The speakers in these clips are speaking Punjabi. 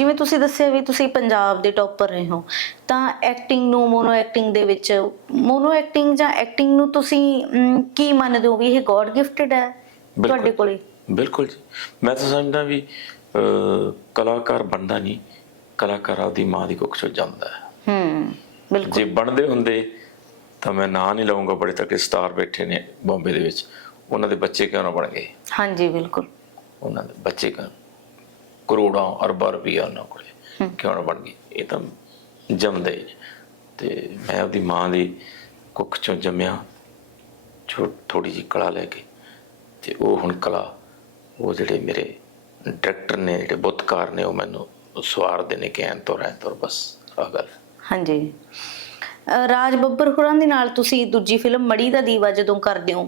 ਜਿਵੇਂ ਤੁਸੀਂ ਦੱਸਿਆ ਵੀ ਤੁਸੀਂ ਪੰਜਾਬ ਦੇ ਟੌਪਰ ਰਹੇ ਹੋ ਤਾਂ ਐਕਟਿੰਗ ਨੂੰ ਮੋਨੋ ਐਕਟਿੰਗ ਦੇ ਵਿੱਚ ਮੋਨੋ ਐਕਟਿੰਗ ਜਾਂ ਐਕਟਿੰਗ ਨੂੰ ਤੁਸੀਂ ਅਮ, ਕੀ ਮੰਨਦੇ ਹੋ ਵੀ ਇਹ ਗੋਡ ਗਿਫਟਡ ਹੈ ਤੁਹਾਡੇ ਕੋਲੇ? ਬਿਲਕੁਲ ਜੀ। ਮੈਂ ਤਾਂ ਸਮਝਦਾ ਵੀ ਅਹ, ਕਲਾਕਾਰ ਬਣਦਾ ਨਹੀਂ ਕਲਾਕਾਰ ਆਪਦੀ ਮਾਂ ਦੀ ਕੁੱਖ ਚੋਂ ਜੰਮਦਾ ਹੈ। ਹੂੰ ਬਿਲਕੁਲ। ਜੇ ਬਣਦੇ ਹੁੰਦੇ ਤਾਂ ਮੈਂ ਨਾਂ ਨਹੀਂ ਲਵਾਂਗਾ ਬੜੇ ਤੱਕੇ ਸਟਾਰ ਬੈਠੇ ਨੇ ਬੰਬੇ ਦੇ ਵਿੱਚ। ਉਹਨਾਂ ਦੇ ਬੱਚੇ ਕਿਉਂ ਨਾ ਬਣ ਗਏ? ਹਾਂਜੀ ਬਿਲਕੁਲ। ਉਹਨਾਂ ਦੇ ਬੱਚੇ ਕਿਉਂ? ਕਰੋੜਾਂ ਅਰਬਾਂ ਰੁਪਈਆ ਉਹਨਾਂ ਕੋਲੇ ਕਿਉਂ ਬਣ ਗਏ ਇਹ ਤਾਂ ਜੰਮਦੇ। ਤੇ ਮੈਂ ਆਪਦੀ ਮਾਂ ਦੀ ਕੁੱਖ ਚੋਂ ਜੰਮਿਆ ਛੋਟ ਥੋੜੀ ਜਿਹੀ ਕਲਾ ਲੈ ਕੇ। ਤੇ ਉਹ ਹੁਣ ਕਲਾ ਉਹ ਜਿਹੜੇ ਮੇਰੇ ਡਾਇਰੈਕਟਰ ਨੇ ਜਿਹੜੇ ਬੁੱਤਕਾਰ ਨੇ ਉਹ ਮੈਨੂੰ ਸਵਾਰਦੇ ਨੇ ਕਿ ਤੋਂ ਰਹਿ ਤੋਂ ਬਸ ਆ ਗੱਲ। ਹਾਂਜੀ। ਰਾਜ ਬੱਬਰ ਹੋਰਾਂ ਦੇ ਨਾਲ ਤੁਸੀਂ ਦੂਜੀ ਫਿਲਮ ਮੜੀ ਦਾ ਦੀਵਾ ਜਦੋਂ ਕਰਦੇ ਹੋ?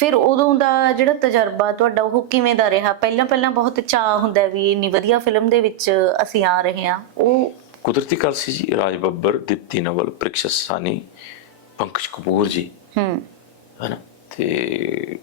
ਫਿਰ ਉਦੋਂ ਦਾ ਜਿਹੜਾ ਤਜਰਬਾ ਤੁਹਾਡਾ ਉਹ ਕਿਵੇਂ ਦਾ ਰਿਹਾ? ਪਹਿਲਾਂ ਪਹਿਲਾਂ ਬਹੁਤ ਚਾਹ ਹੁੰਦਾ ਵੀ ਇੰਨੀ ਵਧੀਆ ਫਿਲਮ ਦੇ ਵਿੱਚ ਅਸੀਂ ਆ ਰਹੇ ਹਾਂ। ਉਹ ਕੁਦਰਤੀ ਗੱਲ ਸੀ ਜੀ ਰਾਜ ਬੱਬਰ ਦਿੱਤੀ ਨਵਲ ਪ੍ਰਿਕਸ਼ਸ ਸਾਨੀ ਪੰਕਜ ਕਪੂਰ ਜੀ। ਹੂੰ। ਹਨਾ? ਤੇ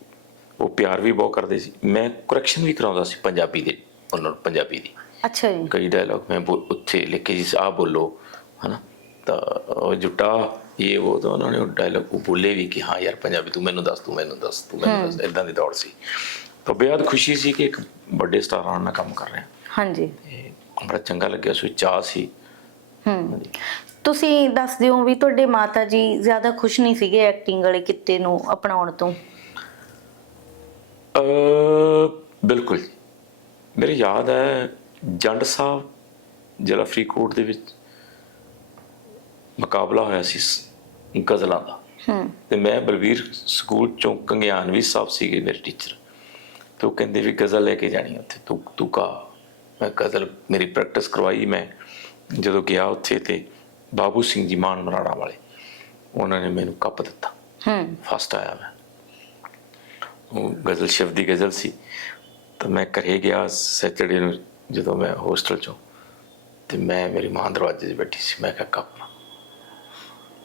ਉਹ ਪਿਆਰ ਵੀ ਬਹੁਤ ਕਰਦੇ ਸੀ। ਮੈਂ ਕਰੈਕਸ਼ਨ ਵੀ ਕਰਾਉਂਦਾ ਸੀ ਪੰਜਾਬੀ ਦੇ ਉਹਨਾਂ ਨੂੰ ਪੰਜਾਬੀ ਦੀ। ਅੱਛਾ ਜੀ। ਕਈ ਡਾਇਲੌਗ ਮੈਂ ਉੱਥੇ ਲਿਖ ਕੇ ਜੀ ਆ ਬੋਲੋ ਹਨਾ? ਤਾਂ ਉਹ ਜੁਟਾ ਇਹ ਉਹ ਤਾਂ ਉਹਨਾਂ ਨੇ ਉਹ ਡਾਇਲੌਗ ਉਹ ਬੋਲੇ ਵੀ ਕਿ ਹਾਂ ਯਾਰ ਪੰਜਾਬੀ ਤੂੰ ਮੈਨੂੰ ਦੱਸ ਤੂੰ ਮੈਨੂੰ ਦੱਸ ਤੂੰ ਮੈਨੂੰ ਦੱਸ ਇਦਾਂ ਦੀ ਦੌੜ ਸੀ। ਤਾਂ ਬੇहद ਖੁਸ਼ੀ ਸੀ ਕਿ ਇੱਕ ਵੱਡੇ ਸਟਾਰਾਂ ਨਾਲ ਕੰਮ ਕਰ ਰਹੇ। ਹਾਂ ਹਾਂਜੀ ਬੜਾ ਚੰਗਾ ਲੱਗਿਆ ਸੋ ਚਾਹ ਸੀ। ਹੂੰ। ਤੁਸੀਂ ਦੱਸ ਦਿਓ ਵੀ ਤੁਹਾਡੇ ਮਾਤਾ ਜੀ ਜ਼ਿਆਦਾ ਖੁਸ਼ ਨਹੀਂ ਸੀਗੇ ਐਕਟਿੰਗ ਵਾਲੇ ਕਿੱਤੇ ਨੂੰ ਅਪਣਾਉਣ ਤੋਂ? ਅ ਬਿਲਕੁਲ। ਮੇਰੇ ਯਾਦ ਹੈ ਜੰਡ ਸਾਹਿਬ ਜ਼ਿਲ੍ਹਾ ਫਰੀਦਕੋਟ ਦੇ ਵਿੱਚ ਮੁਕਾਬਲਾ ਹੋਇਆ ਸੀ ਗਜ਼ਲਾਂ ਦਾ। ਹੂੰ। ਤੇ ਮੈਂ ਬਲਵੀਰ ਸਕੂਲ ਚੋਂ ਕੰਗਿਆਨਵੀ ਸਾਹਿਬ ਸੀਗੇ ਮੇਰੇ ਟੀਚਰ ਤੇ ਉਹ ਕਹਿੰਦੇ ਵੀ ਗਜ਼ਲ ਲੈ ਕੇ ਜਾਣੀ ਉੱਥੇ ਤੂੰ ਤੂੰ ਕਾ। ਮੈਂ ਗਜ਼ਲ ਮੇਰੀ ਪ੍ਰੈਕਟਿਸ ਕਰਵਾਈ ਮੈਂ ਜਦੋਂ ਗਿਆ ਉੱਥੇ ਤੇ ਬਾਬੂ ਸਿੰਘ ਜੀ ਮਾਨ ਮਰਾੜਾ ਵਾਲੇ। ਉਹਨਾਂ ਨੇ ਮੈਨੂੰ ਕੱਪ ਦਿੱਤਾ। ਹੂੰ। ਫਸਟ ਆਇਆ ਮੈਂ। ਉਹ ਗਜ਼ਲ ਸ਼ਿਵ ਦੀ ਗਜ਼ਲ ਸੀ। ਤਾਂ ਮੈਂ ਘਰੇ ਗਿਆ ਸੈਟਰਡੇ ਨੂੰ ਜਦੋਂ ਮੈਂ ਹੋਸਟਲ ਚੋਂ। ਤੇ ਮੈਂ ਮੇਰੀ ਮਾਂ ਦਰਵਾਜ਼ੇ 'ਤੇ ਬੈਠੀ ਸੀ। ਮੈਂ ਕਿਹਾ ਕੱਪ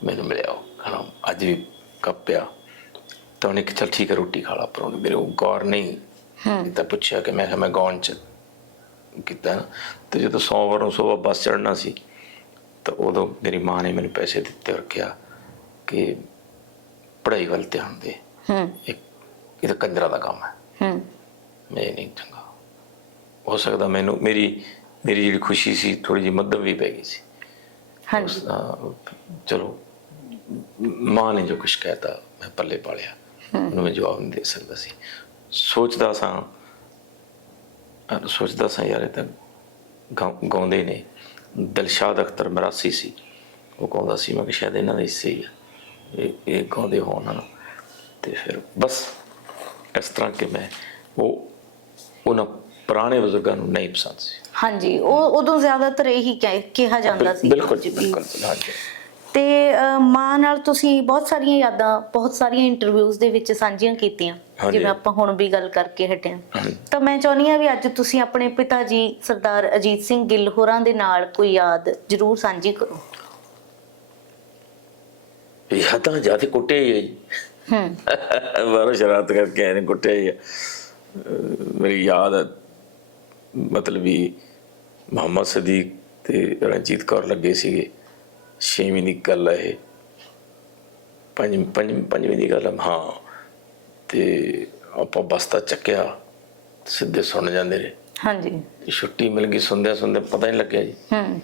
ਮੈਨੂੰ ਮਿਲਿਆ ਉਹ। ਖਾਣਾ ਅੱਜ ਵੀ ਕੱਪ ਪਿਆ। ਤਾਂ ਉਹਨੇ ਕਿ ਚਲ ਠੀਕ ਹੈ ਰੋਟੀ ਖਾ ਲਾ ਪਰ ਉਹਨੇ ਮੇਰੇ ਉਹ ਗੌਰ ਨਹੀਂ ਤਾਂ ਪੁੱਛਿਆ ਕਿ ਮੈਂ ਕਿਹਾ ਮੈਂ ਗੌਣ ਚ ਕੀਤਾ ਤੇ ਜਦੋਂ ਸੋਮਵਾਰ ਨੂੰ ਸਵੇਰ ਬੱਸ ਚੜਨਾ ਸੀ ਤਾਂ ਉਦੋਂ ਮੇਰੀ ਮਾਂ ਨੇ ਮੈਨੂੰ ਪੈਸੇ ਦਿੱਤੇ ਔਰ ਕਿਹਾ ਕਿ ਪੜ੍ਹਾਈ ਵੱਲ ਧਿਆਨ ਦੇ। ਹੂੰ। ਇਹ ਇਹ ਤਾਂ ਕੰਜਰਾਂ ਦਾ ਕੰਮ ਹੈ। ਹੂੰ। ਮੈਂ ਨਹੀਂ ਚੰਗਾ। ਹੋ ਸਕਦਾ ਮੈਨੂੰ ਮੇਰੀ ਮੇਰੀ ਜਿਹੜੀ ਖੁਸ਼ੀ ਸੀ ਥੋੜੀ ਜਿਹੀ ਮੱਧਮ ਵੀ ਪੈ ਗਈ ਸੀ। ਹਾਂਜੀ। ਚਲੋ ਮਾਂ ਨੇ ਜੋ ਕੁਝ ਕਹਿਤਾ ਮੈਂ ਪੱਲੇ ਪਾਲਿਆ। ਉਹਨੂੰ ਮੈਂ ਜਵਾਬ ਨਹੀਂ ਦੇ ਸਕਦਾ ਸੀ। ਸੋਚਦਾ ਸਾਂ ਸੋਚਦਾ ਸਾਂ ਯਾਰ ਇਹ ਤਾਂ ਗਾਉ- ਗਾਉਂਦੇ ਨੇ। ਦਿਲਸ਼ਾਦ ਅਖਤਰ ਮਰਾਸੀ ਸੀ। ਉਹ ਗਾਉਂਦਾ ਸੀ ਮੈਂ ਕਿ ਸ਼ਾਇਦ ਇਹਨਾਂ ਦੇ ਹਿੱਸੇ ਹੀ ਆ। ਇਹ ਇਹ ਗਾਉਂਦੇ ਹੋਣ ਨਾ। ਤੇ ਫਿਰ ਬਸ ਇਸ ਤਰ੍ਹਾਂ ਕਿ ਮੈਂ ਉਹ ਉਹਨਾਂ ਪੁਰਾਣੇ ਬਜ਼ੁਰਗਾਂ ਨੂੰ ਨਹੀਂ ਪਸੰਦ ਸੀ। ਹਾਂਜੀ ਉਹ ਉਦੋਂ ਜ਼ਿਆਦਾਤਰ ਇਹੀ ਕਹਿ- ਕਿਹਾ ਜਾਂਦਾ ਸੀ। ਬਿਲਕੁਲ। ਬਿਲਕੁਲ ਹਾਂਜੀ। ਤੇ ਮਾਂ ਨਾਲ ਤੁਸੀਂ ਬਹੁਤ ਸਾਰੀਆਂ ਯਾਦਾਂ ਬਹੁਤ ਸਾਰੀਆਂ ਇੰਟਰਵਿਊਜ਼ ਦੇ ਵਿੱਚ ਸਾਂਝੀਆਂ ਕੀਤੀਆਂ। ਜਿਵੇਂ ਆਪਾਂ ਹੁਣ ਵੀ ਗੱਲ ਕਰਕੇ ਹਟੇ। ਤਾਂ ਮੈਂ ਚਾਹੁੰਦੀ ਹਾਂ ਵੀ ਅੱਜ ਤੁਸੀਂ ਆਪਣੇ ਪਿਤਾ ਜੀ ਸਰਦਾਰ ਅਜੀਤ ਸਿੰਘ ਗਿੱਲ ਹੋਰਾਂ ਦੇ ਨਾਲ ਕੋਈ ਯਾਦ ਜ਼ਰੂਰ ਸਾਂਝੀ ਕਰੋ ਇਹ ਤਾਂ ਜ਼ਿਆਦਾ ਕੁੱਟੇ ਹੀ ਹੈ ਬਾਹਰੋਂ ਸ਼ਰਾਰਤ ਕਰਕੇ ਆਏ ਨੇ ਕੁੱਟਿਆ ਹੀ ਆ। ਮੇਰੀ ਯਾਦ ਮਤਲਬ ਵੀ ਮੁਹੰਮਦ ਸਦੀਕ ਤੇ ਰਣਜੀਤ ਕੌਰ ਲੱਗੇ ਸੀਗੇ ਛੇਵੀਂ ਦੀ ਗੱਲ ਹੈ ਇਹ। ਪੰਜ ਪੰਜ ਪੰਜਵੀਂ ਦੀ ਗੱਲ ਹੈ। ਤੇ ਆਪਾਂ ਬਸਤਾ ਚੱਕਿਆ ਸਿੱਧੇ ਸੁਣ ਜਾਂਦੇ ਰਹੇ। ਹਾਂਜੀ। ਛੁੱਟੀ ਮਿਲ ਗਈ ਸੁਣਦਿਆਂ ਸੁਣਦੇ ਪਤਾ ਹੀ ਨਹੀਂ ਲੱਗਿਆ ਜੀ। ਹੂੰ।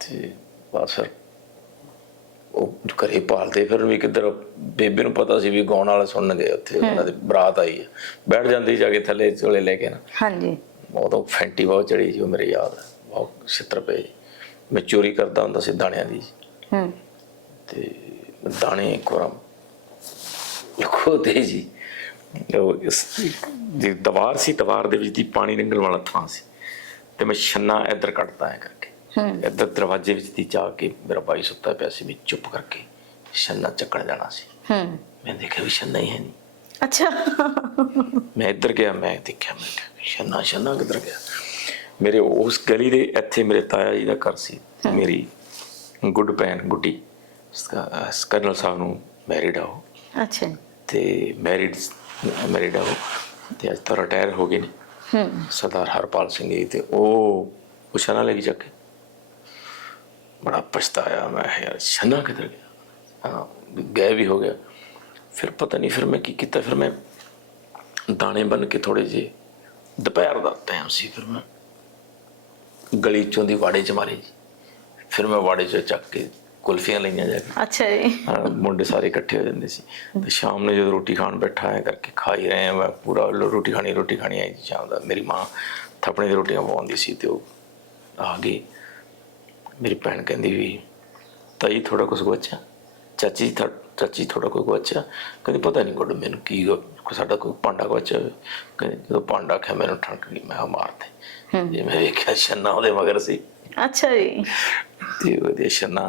ਤੇ ਬਸ ਫਿਰ ਉਹ ਘਰੇ ਭਾਲਦੇ ਫਿਰ ਵੀ ਕਿੱਧਰ ਬੇਬੇ ਨੂੰ ਪਤਾ ਸੀ ਵੀ ਗਾਉਣ ਵਾਲੇ ਸੁਣਨ ਗਏ ਉੱਥੇ ਉਹਨਾਂ ਦੀ ਬਰਾਤ ਆਈ ਹੈ ਬੈਠ ਜਾਂਦੀ ਜਾ ਕੇ ਥੱਲੇ ਚੋਲੇ ਲੈ ਕੇ ਨਾ। ਹਾਂਜੀ। ਉਦੋਂ ਫੈਂਟੀ ਬਹੁਤ ਚੜੀ ਸੀ ਉਹ ਮੇਰੇ ਯਾਦ ਹੈ ਬਹੁਤ ਛਿੱਤਰ ਪਏ। ਮੈਂ ਚੋਰੀ ਕਰਦਾ ਹੁੰਦਾ ਸੀ ਦਾਣਿਆਂ ਦੀ। ਹੂੰ। ਤੇ ਦਾਣੇ ਇੱਕ ਵਾਰ ਲਖੋ ਦੇ ਜੀ। ਉਹ ਇਸ ਦੀ ਦੀਵਾਰ ਸੀ ਦੀਵਾਰ ਦੇ ਵਿੱਚ ਦੀ ਪਾਣੀ ਨਿਕਲਣ ਵਾਲਾ ਥਾਂ ਸੀ। ਤੇ ਮੈਂ ਛੰਨਾ ਇੱਧਰ ਕੱਟਦਾ ਹੈ ਕਰਕੇ ਹੂੰ। ਇੱਧਰ ਦਰਵਾਜ਼ੇ ਵਿੱਚ ਦੀ ਜਾ ਕੇ ਮੇਰਾ ਭਾਈ ਸੁੱਤਾ ਪਿਆ ਸੀ ਮੈਂ ਚੁੱਪ ਕਰਕੇ ਛੰਨਾ ਚੱਕਣ ਜਾਣਾ ਸੀ। ਹੂੰ। ਮੈਂ ਦੇਖਿਆ ਵੀ ਛੰਨਾ ਹੀ ਹੈ ਨਹੀਂ। ਅੱਛਾ। ਮੈਂ ਇੱਧਰ ਗਿਆ ਮੈਂ ਦੇਖਿਆ ਮੈਂ ਛੰਨਾ ਛੰਨਾ ਕਿੱਧਰ ਗਿਆ? ਮੇਰੇ ਉਸ ਗਲੀ ਦੇ ਇੱਥੇ ਮੇਰੇ ਤਾਇਆ ਜੀ ਦਾ ਘਰ ਸੀ ਮੇਰੀ ਗੁੱਡ ਭੈਣ ਗੁੱਡੀ ਕਰਨਲ ਸਾਹਿਬ ਨੂੰ ਮੈਰਿਡ ਆ ਉਹ। ਅੱਛਾ ਤੇ ਮੈਰਿਡ ਮੈਰਿਡ ਆ ਉਹ। ਤੇ ਅੱਜ ਤਾਂ ਰਿਟਾਇਰ ਹੋ ਗਏ ਨੇ। ਹੂੰ। ਸਰਦਾਰ ਹਰਪਾਲ ਸਿੰਘ ਜੀ ਤੇ ਉਹ ਉਹ ਸ਼ਨਾ ਲੈ ਕੇ ਬੜਾ ਪਛਤਾਇਆ ਮੈਂ ਯਾਰ ਸ਼ਨਾ ਕਿੱਧਰ ਗਿਆ? ਹਾਂ ਗਏ ਵੀ ਹੋ ਗਿਆ। ਫਿਰ ਪਤਾ ਨਹੀਂ ਫਿਰ ਮੈਂ ਕੀ ਕੀਤਾ ਫਿਰ ਮੈਂ ਦਾਣੇ ਬਨ ਕੇ ਥੋੜੇ ਜਿਹੇ ਦੁਪਹਿਰ ਦਾ ਟਾਈਮ ਸੀ ਫਿਰ ਮੈਂ ਗਲੀ ਚੋਂ ਦੀ ਵਾੜੇ ਚ ਮਾਰੇ ਜੀ। ਫਿਰ ਮੈਂ ਵਾੜੇ ਚ ਚੱਕ ਕੇ ਕੁਲਫੀਆਂ ਲਈਆਂ ਜਾ ਕੇ। ਅੱਛਾ ਜੀ। ਹਾਂ, ਮੁੰਡੇ ਸਾਰੇ ਇਕੱਠੇ ਹੋ ਜਾਂਦੇ ਸੀ। ਤੇ ਸ਼ਾਮ ਨੂੰ ਜਦੋਂ ਰੋਟੀ ਖਾਣ ਬੈਠਾ ਹੈ ਕਰਕੇ ਖਾ ਹੀ ਰਹੇ ਆ। ਮੈਂ ਪੂਰਾ ਲੋ- ਰੋਟੀ ਖਾਣੀ ਰੋਟੀ ਖਾਣੀ ਆਈ ਸ਼ਾਮ ਦਾ। ਮੇਰੀ ਮਾਂ ਥਾਪਣੇ ਦੀ ਰੋਟੀਆਂ ਪਕਾਉਂਦੀ ਸੀ ਤੇ ਉਹ ਆ ਗਈ। ਮੇਰੀ ਭੈਣ ਕਹਿੰਦੀ ਵੀ ਤਾਈ ਥੋੜਾ ਕੁਝ ਗੋਚਾ ਚਾਚੀ ਥਾ- ਚਾਚੀ ਥੋੜਾ ਕੋਈ ਗੋਚਾ ਕਹਿੰਦੀ ਪਤਾ ਨਹੀਂ ਕੋਡ ਮੈਨੂੰ ਕੀ ਗ- ਕੋਈ ਸਾਡਾ ਕੋਈ ਪਾਂਡਾ ਗੋਚਾ ਕਹਿੰਦੀ ਜਦੋਂ ਪਾਂਡਾ ਖਿਆ ਮੈਨੂੰ ਠੰਡ ਗਈ ਮੈਂ ਮਾਰਦੇ ਜੇ ਮੈਂ ਵੇਖਿਆ ਛੰਨਾ ਉਹਦੇ ਮਗਰ ਸੀ। ਅੱਛਾ ਜੀ। ਤੇ ਉਹਦੇ ਸ਼ਨਾ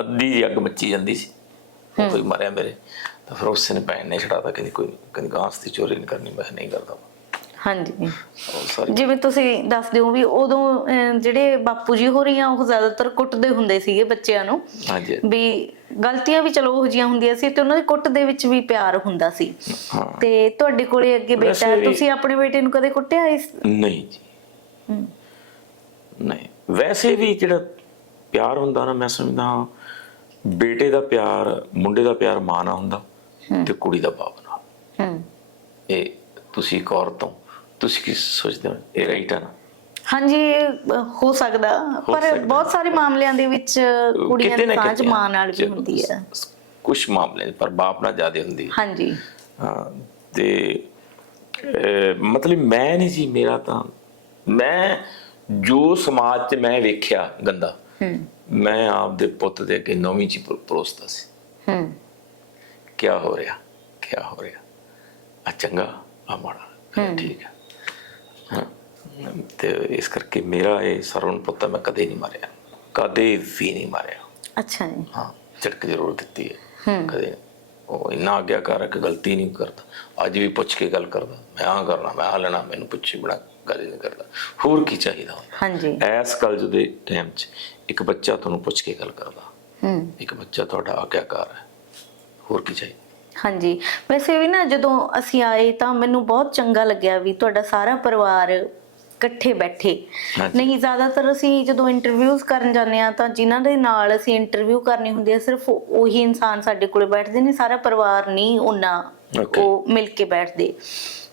ਅੱਧੀ ਅੱਗ ਮੱਚੀ ਜਾਂਦੀ ਸੀ। ਕੋਈ ਮਰਿਆ ਮੇਰੇ। ਤਾਂ ਫਿਰ ਉਸੇ ਨੇ ਭੈਣ ਨੇ ਛੜਾਤਾ ਕਹਿੰਦੀ ਕੋਈ ਕਹਿੰਦੀ ਗਾਂਸ ਦੀ ਚੋਰੀ ਨਹੀਂ ਕਰਨੀ ਮੈਂ ਨਹੀਂ ਕਰਦਾ ਹਾਂਜੀ। ਜਿਵੇਂ ਤੁਸੀਂ ਦੱਸਦੇ ਹੋ ਵੀ ਉਦੋਂ ਜਿਹੜੇ ਬਾਪੂ ਜੀ ਹੋ ਰਹੀਆਂ ਉਹ ਜ਼ਿਆਦਾਤਰ ਕੁੱਟਦੇ ਹੁੰਦੇ ਸੀਗੇ ਬੱਚਿਆਂ ਨੂੰ। ਹਾਂਜੀ। ਵੀ ਗਲਤੀਆਂ ਵੀ ਚਲੋ ਉਹ ਜਿਹੀਆਂ ਹੁੰਦੀਆਂ ਸੀ ਤੇ ਉਹਨਾਂ ਦੇ ਕੁੱਟ ਦੇ ਵਿੱਚ ਵੀ ਪਿਆਰ ਹੁੰਦਾ ਸੀ। ਤੇ ਤੁਹਾਡੇ ਕੋਲੇ ਅੱਗੇ ਬੇਟਾ ਹੈ, ਤੁਸੀਂ ਆਪਣੇ ਬੇਟੇ ਨੂੰ ਕਦੇ ਕੁੱਟਿਆ ਇਸ? ਨਹੀਂ ਜੀ। ਹਮ। ਨਹੀਂ। ਵੈਸੇ ਵੀ ਜਿਹੜਾ ਪਿਆਰ ਹੁੰਦਾ ਨਾ ਮੈਂ ਸਮਝਦਾ ਹਾਂ, ਬੇਟੇ ਦਾ ਪਿਆਰ ਮੁੰਡੇ ਦਾ ਪਿਆਰ ਮਾਂ ਨਾਲ ਹੁੰਦਾ ਤੇ ਕੁੜੀ ਦਾ ਬਾਪ ਨਾਲ। ਹੂੰ। ਇਹ ਤੁਸੀਂ ਇੱਕ ਔਰਤ ਹੋ ਤੁਸੀਂ ਕੀ ਸੋਚਦੇ ਹੋ? ਇਹ ਰਾਈਟ ਹੈ ਨਾ? ਹਾਂਜੀ ਹੋ ਸਕਦਾ। ਪਰ। ਬਹੁਤ ਸਾਰੇ ਮਾਮਲਿਆਂ ਦੇ ਵਿੱਚ ਕੁੜੀਆਂ ਦੀ ਸਾਂਝ ਮਾਂ ਨਾਲ ਵੀ ਹੁੰਦੀ ਹੈ। ਕੁਝ ਮਾਮਲੇ ਪਰ ਬਾਪ ਨਾਲ ਜ਼ਿਆਦਾ ਹੁੰਦੀ ਹੈ। ਹਾਂਜੀ। ਹਾਂ ਤੇ ਮਤਲਬ ਮੈਂ ਨਹੀਂ ਜੀ ਮੇਰਾ ਤਾਂ ਮੈਂ ਜੋ ਸਮਾਜ 'ਚ ਮੈਂ ਵੇਖਿਆ ਗੰਦਾ ਮੈਂ ਆਪਦੇ ਪੁੱਤ ਦੇ ਅੱਗੇ ਨੌਵੀਂ 'ਚ ਹੀ ਪਰੋ- ਪਰੋਸਦਾ ਸੀ। ਹੂੰ। ਕੀ ਹੋ ਰਿਹਾ ਕੀ ਹੋ ਰਿਹਾ? ਆ ਚੰਗਾ ਆ ਮਾੜਾ ਠੀਕ ਹਾਂ। ਤੇ ਇਸ ਕਰਕੇ ਮੇਰਾ ਇਹ ਸਰਵਣ ਪੁੱਤ ਮੈਂ ਕਦੇ ਨਹੀਂ ਮਾਰਿਆ। ਕਦੇ ਵੀ ਨਹੀਂ ਮਾਰਿਆ। ਅੱਛਾ ਜੀ। ਹਾਂ ਝਟਕ ਜ਼ਰੂਰ ਦਿੱਤੀ ਹੈ। ਕਦੇ ਉਹ ਇੰਨਾ ਆਗਿਆਕਾਰ ਹੈ ਕਿ ਗਲਤੀ ਨਹੀਂ ਕਰਦਾ। ਅੱਜ ਵੀ ਪੁੱਛ ਕੇ ਗੱਲ ਕਰਦਾ। ਮੈਂ ਆ ਕਰਨਾ ਮੈਂ ਆ ਲੈਣਾ ਮੈਨੂੰ ਪੁੱਛੇ ਬਣਾ ਗੱਲ ਨਹੀਂ ਕਰਦਾ। ਹੋਰ ਕੀ ਚਾਹੀਦਾ ਹੁੰਦਾ? ਹਾਂਜੀ। ਐਸ ਕਲਜ ਦੇ ਟਾਈਮ 'ਚ ਇੱਕ ਬੱਚਾ ਤੁਹਾਨੂੰ ਪੁੱਛ ਕੇ ਗੱਲ ਕਰਦਾ। ਹੂੰ। ਇੱਕ ਬੱਚਾ ਤੁਹਾਡਾ ਆਗਿਆਕਾਰ ਹੈ ਹੋਰ ਕੀ ਚਾਹੀਦਾ? ਹਾਂਜੀ। ਵੈਸੇ ਵੀ ਨਾ ਜਦੋਂ ਅਸੀਂ ਆਏ ਤਾਂ ਮੈਨੂੰ ਬਹੁਤ ਚੰਗਾ ਲੱਗਿਆ ਵੀ ਤੁਹਾਡਾ ਸਾਰਾ ਪਰਿਵਾਰ ਇਕੱਠੇ ਬੈਠੇ। ਨਹੀਂ ਜ਼ਿਆਦਾਤਰ ਅਸੀਂ ਜਦੋਂ ਇੰਟਰਵਿਊਜ਼ ਕਰਨ ਜਾਂਦੇ ਆ ਤਾਂ ਜਿਨ੍ਹਾਂ ਦੇ ਨਾਲ ਅਸੀਂ ਇੰਟਰਵਿਊ ਕਰਨੀ ਹੁੰਦੀ ਹੈ ਸਿਰਫ ਉਹੀ ਇਨਸਾਨ ਸਾਡੇ ਕੋਲੇ ਬੈਠਦੇ ਨੇ ਸਾਰਾ ਪਰਿਵਾਰ ਨਹੀਂ ਉਹਨਾਂ. ਉਹ ਮਿਲ ਕੇ ਬੈਠਦੇ।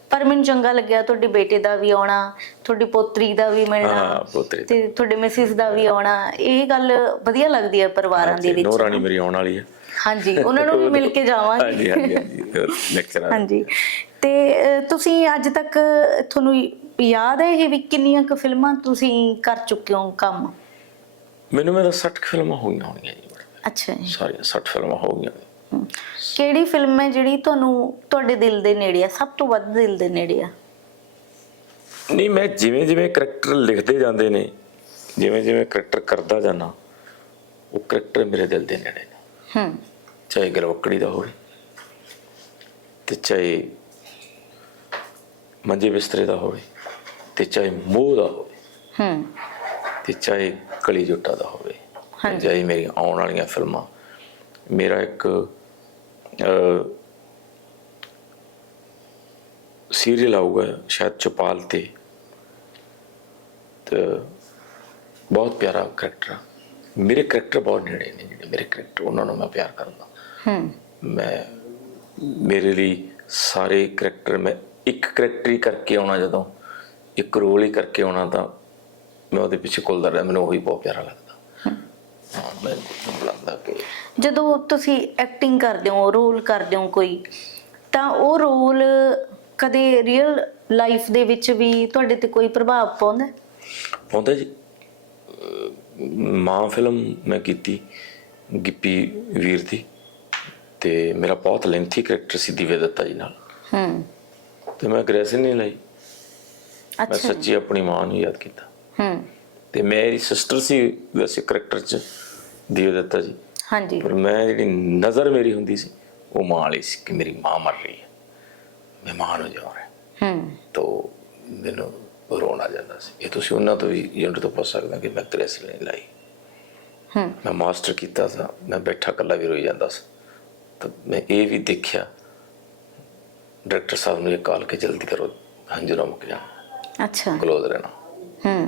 ਪਰ ਮੈਨੂੰ ਚੰਗਾ ਲੱਗਿਆ ਤੁਹਾਡੇ ਬੇਟੇ ਦਾ ਵੀ ਆਉਣਾ ਤੁਹਾਡੀ ਪੋਤਰੀ ਦਾ ਵੀ ਮਿਲਣਾ ਤੇ ਤੁਹਾਡੇ ਮਿਸਿਸ ਦਾ ਵੀ ਆਉਣਾ ਇਹ ਗੱਲ ਵਧੀਆ ਲੱਗਦੀ ਹੈ ਪਰਿਵਾਰਾਂ ਦੇ ਵਿੱਚ। ਨੋ ਰਾਣੀ ਮੇਰੀ ਆਉਣ ਵਾਲੀ ਹੈ। ਹਾਂਜੀ ਉਹਨਾਂ ਨੂੰ ਵੀ ਮਿਲ ਕੇ ਜਾਵਾਂਗੇ। ਹਾਂਜੀ ਹਾਂਜੀ ਹਾਂਜੀ ਲੈਕਚਰ ਹਾਂਜੀ ਤੇ ਤੁਸੀਂ ਅੱਜ ਤੱਕ ਤੁਹਾਨੂੰ ਯਾਦ ਹੈ ਇਹ ਵੀ ਕਿੰਨੀਆਂ ਕੁ ਫਿਲਮਾਂ ਤੁਸੀਂ ਕਰ ਚੁੱਕੇ ਹੋ ਕੰਮ? ਮੈਨੂੰ ਮੇਰਾ 60 ਕੁ ਫਿਲਮਾਂ ਹੋਈਆਂ ਹੋਣਗੀਆਂ ਜੀ। ਅੱਛਾ ਜੀ। ਸਾਰੀਆਂ 60 ਫਿਲਮਾਂ ਹੋ ਗਈਆਂ। ਕਿਹੜੀ ਫਿਲਮ ਹੈ ਜਿਹੜੀ ਤੁਹਾਨੂੰ ਤੁਹਾਡੇ ਦਿਲ ਦੇ ਨੇੜੇ ਆ? ਸਭ ਤੋਂ ਵੱਧ ਦਿਲ ਦੇ ਨੇੜੇ ਆ? ਨਹੀਂ ਮੈਂ ਜਿਵੇਂ ਜਿਵੇਂ ਕਰੈਕਟਰ ਲਿਖਦੇ ਜਾਂਦੇ ਨੇ ਜਿਵੇਂ ਜਿਵੇਂ ਕਰੈਕਟਰ ਕਰਦਾ ਜਾਣਾ ਉਹ ਕਰੈਕਟਰ ਮੇਰੇ ਦਿਲ ਦੇ ਨੇੜੇ ਨੇ। ਹੂੰ। ਚਾਹੇ ਗਲਵਕੜੀ ਦਾ ਹੋਵੇ ਤੇ ਚਾਹੇ ਮੰਜੇ ਬਿਸਤਰੇ ਦਾ ਹੋਵੇ। ਤੇ ਚਾਹੇ ਮੋਹ ਦਾ ਹੋਵੇ ਹੂੰ। ਤੇ ਚਾਹੇ ਕਲੀ ਜੁੱਟਾ ਦਾ ਹੋਵੇ। ਹਾਂਜੀ। ਚਾਹੇ ਮੇਰੀਆਂ ਆਉਣ ਵਾਲੀਆਂ ਫਿਲਮਾਂ। ਮੇਰਾ ਇੱਕ ਸੀਰੀਅਲ ਆਊਗਾ ਸ਼ਾਇਦ ਚੁਪਾਲ ਤੇ। ਤੇ ਬਹੁਤ ਪਿਆਰਾ ਕਰੈਕਟਰ ਆ। ਮੇਰੇ ਕਰੈਕਟਰ ਬਹੁਤ ਨੇੜੇ ਨੇ ਜਿਹੜੇ ਮੇਰੇ ਕਰੈਕਟਰ ਉਹਨਾਂ ਨੂੰ ਮੈਂ ਪਿਆਰ ਕਰਦਾ। ਹੂੰ। ਮੈਂ ਮੇਰੇ ਲਈ ਸਾਰੇ ਕਰੈਕਟਰ ਮੈਂ ਇੱਕ ਕਰੈਕਟਰ ਹੀ ਕਰਕੇ ਆਉਣਾ ਜਦੋਂ ਇੱਕ ਰੋਲ ਹੀ ਕਰਕੇ ਆਉਣਾ ਤਾਂ ਮੈਂ ਉਹਦੇ ਪਿੱਛੇ ਕੁਲਦਾ ਰਿਹਾ ਮੈਨੂੰ ਉਹੀ ਬਹੁਤ ਪਿਆਰਾ ਲੱਗਦਾ। ਹਾਂ ਮੈਂ ਮੈਨੂੰ ਲੱਗਦਾ ਕਿ ਜਦੋਂ ਤੁਸੀਂ ਐਕਟਿੰਗ ਕਰਦੇ ਹੋ ਰੋਲ ਕਰਦੇ ਹੋ ਕੋਈ ਤਾਂ ਉਹ ਰੋਲ ਕਦੇ ਰੀਅਲ ਲਾਈਫ ਦੇ ਵਿੱਚ ਵੀ ਤੁਹਾਡੇ ਤੇ ਕੋਈ ਪ੍ਰਭਾਵ ਪਾਉਂਦਾ? ਪਾਉਂਦਾ ਜੀ। ਮਾਂ ਫਿਲਮ ਮੈਂ ਕੀਤੀ ਗਿੱਪੀ ਵੀਰ ਦੀ ਤੇ ਮੇਰਾ ਬਹੁਤ ਲੈਂਥੀ ਕਰੈਕਟਰ ਸੀ ਦਿਵੇ ਦੱਤਾ ਜੀ ਨਾਲ। ਹੂੰ। ਤੇ ਮੈਂ ਅਗਰੈਸ਼ਨ ਨਹੀਂ ਲਈ। ਮੈਂ ਸੱਚੀ ਆਪਣੀ ਮਾਂ ਨੂੰ ਯਾਦ ਕੀਤਾ। ਹੂੰ। ਤੇ ਮੇਰੀ ਸਿਸਟਰ ਸੀ ਵੈਸੇ ਕਰੈਕਟਰ ਚ ਦਿਵੇ ਦੱਤਾ ਜੀ। ਹਾਂਜੀ। ਪਰ ਮੈਂ ਜਿਹੜੀ ਨਜ਼ਰ ਮੇਰੀ ਹੁੰਦੀ ਸੀ ਉਹ ਮਾਂ ਵਾਲੀ ਸੀ ਕਿ ਮੇਰੀ ਮਾਂ ਮਰ ਰਹੀ ਹੈ। ਮੈਂ ਮਾਂ ਨੂੰ ਜਾ ਰਿਹਾ। ਹੂੰ। ਤੋ ਮੈਨੂੰ ਰੋਣ ਜਾਂਦਾ ਸੀ। ਇਹ ਤੁਸੀਂ ਉਹਨਾਂ ਤੋਂ ਵੀ ਯੂਨਿਟ ਤੋਂ ਪੁੱਛ ਸਕਦੇ ਕਿ ਮੈਂ ਕ੍ਰੈਸ ਨਹੀਂ ਲਾਈ। ਹੂੰ। ਮੈਂ ਮਾਸਟਰ ਕੀਤਾ ਸੀ ਮੈਂ ਬੈਠਾ ਇਕੱਲਾ ਵੀ ਰੋਈ ਜਾਂਦਾ ਸੀ। ਤਾਂ ਮੈਂ ਇਹ ਵੀ ਦੇਖਿਆ ਡਾਕਟਰ ਸਾਹਿਬ ਨੂੰ ਇਹ ਕਾਲ ਕੇ ਜਲਦੀ ਕਰੋ ਹੰਝੂਰਾ ਮੁੱਕ ਜਾਣ। ਅੱਛਾ ਕਲੋਜ਼ ਰਹਿਣਾ ਹੂੰ